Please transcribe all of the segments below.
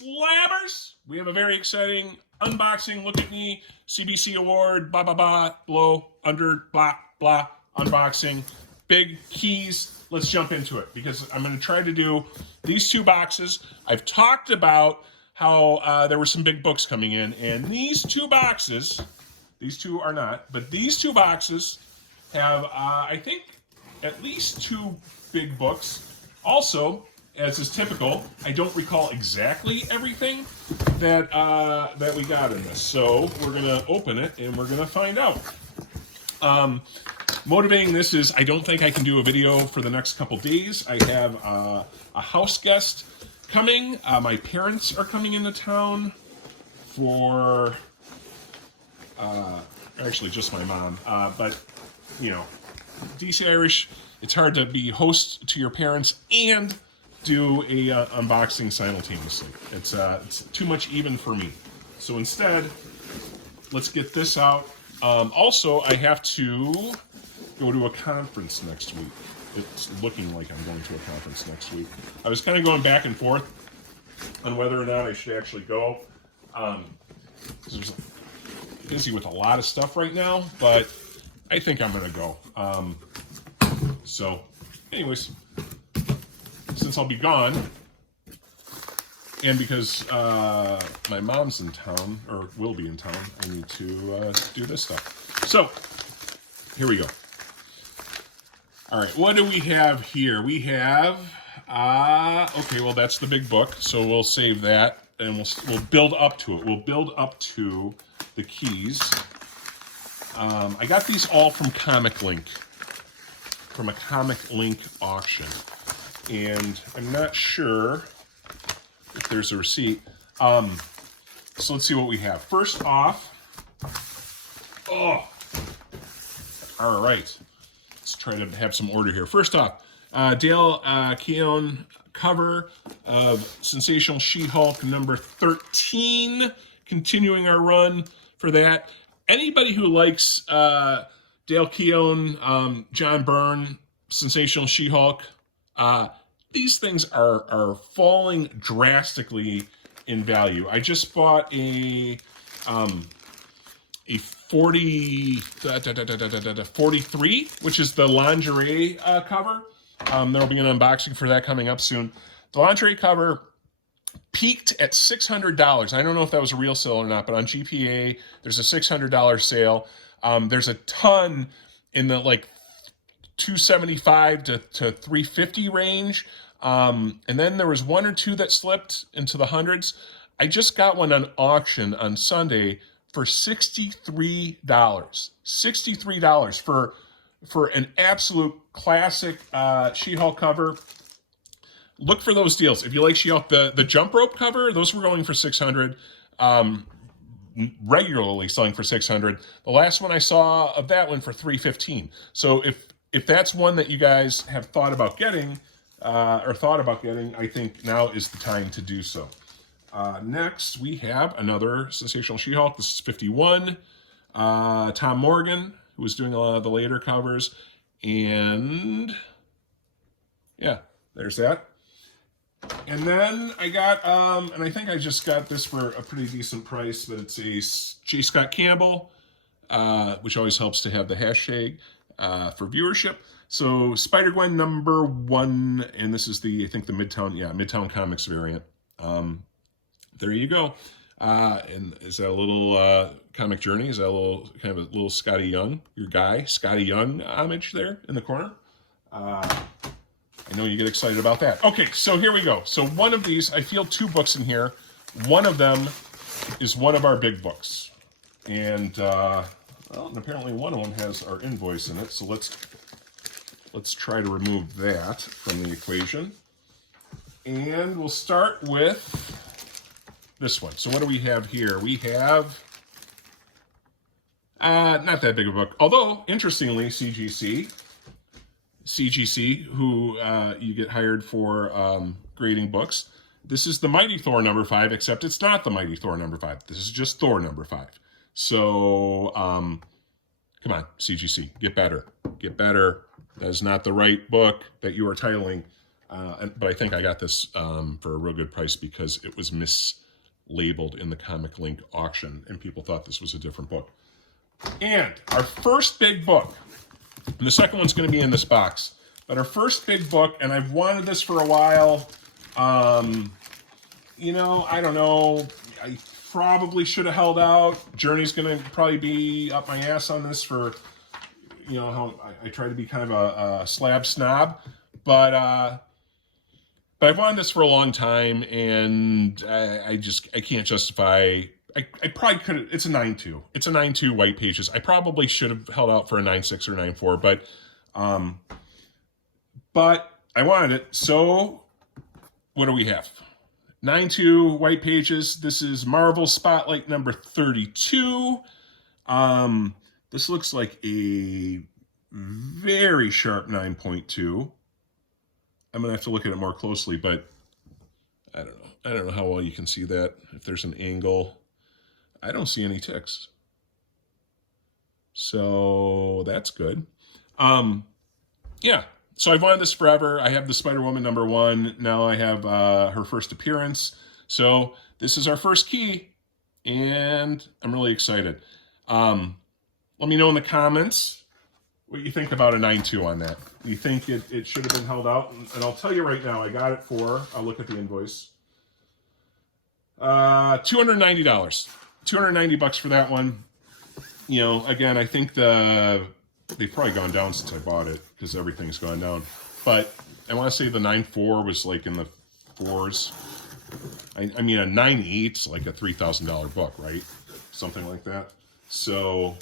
Slammers! We have a very exciting unboxing. Look at me, CBC award, blah, blah, blah, blow, under, blah, blah, unboxing. Big keys. Let's jump into it because I'm going to try to do these two boxes. I've talked about how there were some big books coming in, and these two boxes, these two are not, but these two boxes have, I think, at least two big books. Also, as is typical, I don't recall exactly everything that that we got in this. So we're gonna open it and we're gonna find out. Motivating this is I don't think I can do a video for the next couple days. I have a house guest coming. My parents are coming into town for actually just my mom, but you know, DC Irish. It's hard to be host to your parents and do a unboxing simultaneously. It's too much even for me. So instead, let's get this out. Also, I have to go to a conference next week. It's looking like I'm going to a conference next week. I was kind of going back and forth on whether or not I should actually go. Because I'm busy with a lot of stuff right now, but I think I'm going to go. So, anyways, since I'll be gone, and because my mom's in town, or will be in town, I need to do this stuff. So, here we go. All right, what do we have here? We have, okay, well, that's the big book, so we'll save that, and we'll build up to it. We'll build up to the keys. I got these all from Comic Link, from a Comic Link auction. And I'm not sure if there's a receipt. So let's see what we have. First off, all right. Let's try to have some order here. First off, Dale Keown cover of Sensational She-Hulk number 13, continuing our run for that. Anybody who likes Dale Keown, John Byrne, Sensational She-Hulk, these things are falling drastically in value. I just bought a 43, which is the lingerie cover. There'll be an unboxing for that coming up soon. The lingerie cover peaked at $600. I don't know if that was a real sale or not, but on GPA, there's a $600 sale. There's a ton in the like $275 to $350 range. And then there was one or two that slipped into the hundreds. I just got one on auction on Sunday for $63. $63 for an absolute classic She-Hulk cover. Look for those deals. If you like She-Hulk, the jump rope cover, those were going for $600. Regularly selling for $600. The last one I saw of that one for $315. So if that's one that you guys have thought about getting, I think now is the time to do so. Next, we have another Sensational She-Hulk. This is 51. Tom Morgan, who was doing a lot of the later covers. And yeah, there's that. And then I got, and I think I just got this for a pretty decent price, but it's a J. Scott Campbell, which always helps to have the hashtag for viewership. So Spider-Gwen number 1, and this is I think the Midtown Comics variant. There you go. And is that a little comic journey? Is that a little kind of a little Scotty Young, your guy, Scotty Young homage there in the corner? I know you get excited about that. Okay, so here we go. So one of these, I feel two books in here. One of them is one of our big books. And, well, and apparently one of them has our invoice in it. So let's try to remove that from the equation. And we'll start with this one. So what do we have here? We have, not that big of a book. Although, interestingly, CGC, who you get hired for grading books. This is the Mighty Thor number 5, except it's not the Mighty Thor number 5. This is just Thor number 5. So, come on, CGC, get better. Get better. That is not the right book that you are titling But I think I got this for a real good price because it was mislabeled in the Comic Link auction, and people thought this was a different book. And our first big book, and the second one's going to be in this box, but our first big book, and I've wanted this for a while. You know, I don't know. I probably should have held out. Journey's going to probably be up my ass on this for, you know, how I try to be kind of a slab snob. But I've wanted this for a long time, and I can't justify. I probably could have. It's a 9.2. It's a 9.2 white pages. I probably should have held out for a 9.6 or 9.4, but I wanted it. So what do we have? 9.2 white pages. This is Marvel Spotlight number 32. This looks like a very sharp 9.2. I'm gonna have to look at it more closely, but I don't know. I don't know how well you can see that. If there's an angle, I don't see any ticks. So that's good. Yeah. So I've wanted this forever. I have the Spider-Woman number 1. Now I have her first appearance. So this is our first key, and I'm really excited. Let me know in the comments what you think about a 9.2 on that. You think it should have been held out? And I'll tell you right now, I got it for, I'll look at the invoice, $290. $290 for that one. You know, again, I think they've probably gone down since I bought it because everything's gone down. But I want to say the 9.4 was like in the 4s. I mean, a 9.8's like a $3,000 book, right? Something like that. So,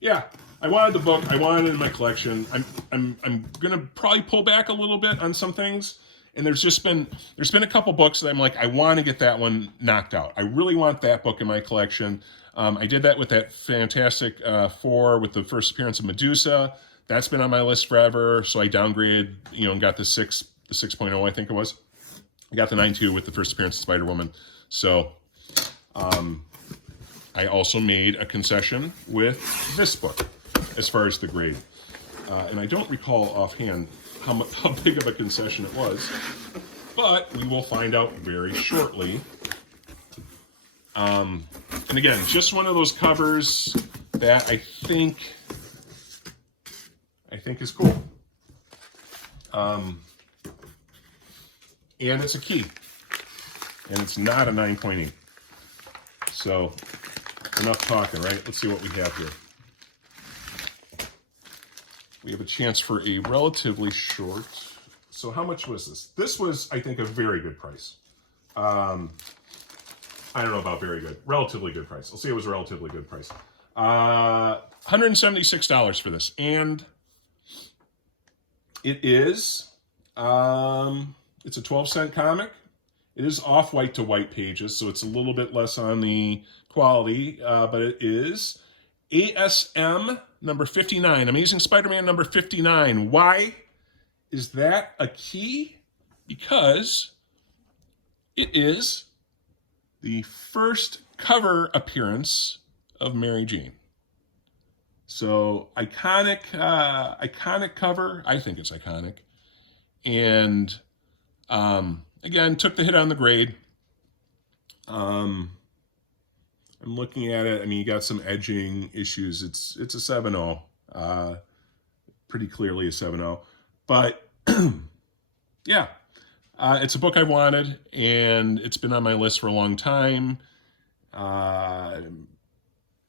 yeah, I wanted the book. I wanted it in my collection. I'm gonna probably pull back a little bit on some things. And there's been a couple books that I'm like, I want to get that one knocked out. I really want that book in my collection. I did that with that Fantastic Four with the first appearance of Medusa. That's been on my list forever. So I downgraded, you know, and got the 6.0, I think it was. I got the 9.2 with the first appearance of Spider-Woman. So I also made a concession with this book as far as the grade. And I don't recall offhand how big of a concession it was, but we will find out very shortly. And again, just one of those covers that I think is cool. And it's a key, and it's not a 9.8. So enough talking, right? Let's see what we have here. We have a chance for a relatively short. So how much was this? This was, I think, a very good price. I don't know about very good. Relatively good price. I'll say it was a relatively good price. $176 for this. And it is, it's a 12-cent comic. It is off-white to white pages, so it's a little bit less on the quality, but it is ASM number 59, Amazing Spider-Man number 59. Why is that a key? Because it is the first cover appearance of Mary Jane. So iconic cover. I think it's iconic. And again, took the hit on the grade. I'm looking at it. I mean, you got some edging issues. It's a 7.0, pretty clearly a 7.0. But yeah, it's a book I wanted, and it's been on my list for a long time.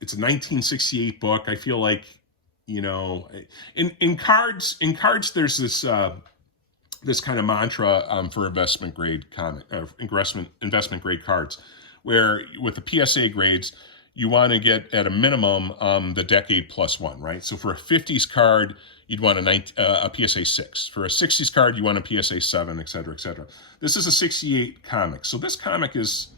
It's a 1968 book. I feel like, you know, in cards, there's this this kind of mantra for investment grade investment grade cards, where with the PSA grades, you want to get at a minimum the decade plus one, right? So for a 50s card, you'd want a PSA 6. For a 60s card, you want a PSA 7, et cetera, et cetera. This is a 68 comic. So this comic is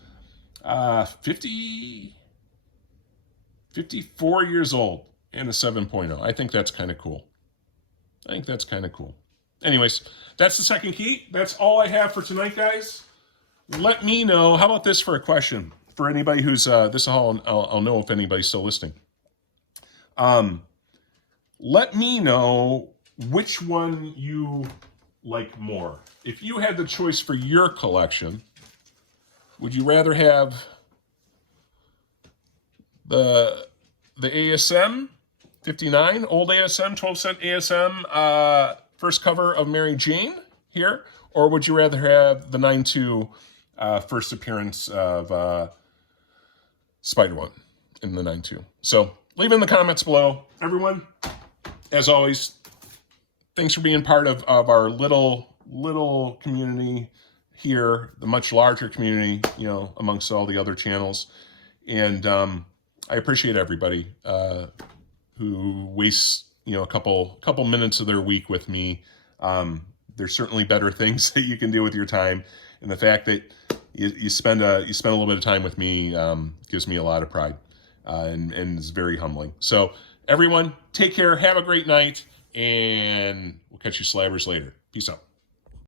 54 years old and a 7.0. I think that's kind of cool. Anyways, that's the second key. That's all I have for tonight, guys. Let me know. How about this for a question? For anybody who's, this I'll know if anybody's still listening. Let me know which one you like more? If you had the choice for your collection, would you rather have the ASM 59, old ASM, 12 cent ASM, first cover of Mary Jane here, or would you rather have the 9.2 first appearance of Spider-Man in the 9.2? So leave in the comments below. Everyone, as always, thanks for being part of our little community here, the much larger community, you know, amongst all the other channels. And I appreciate everybody who wastes, you know, a couple minutes of their week with me. There's certainly better things that you can do with your time, and the fact that you spend a little bit of time with me gives me a lot of pride, and is very humbling. So everyone, take care, have a great night, and we'll catch you slabbers later. Peace out.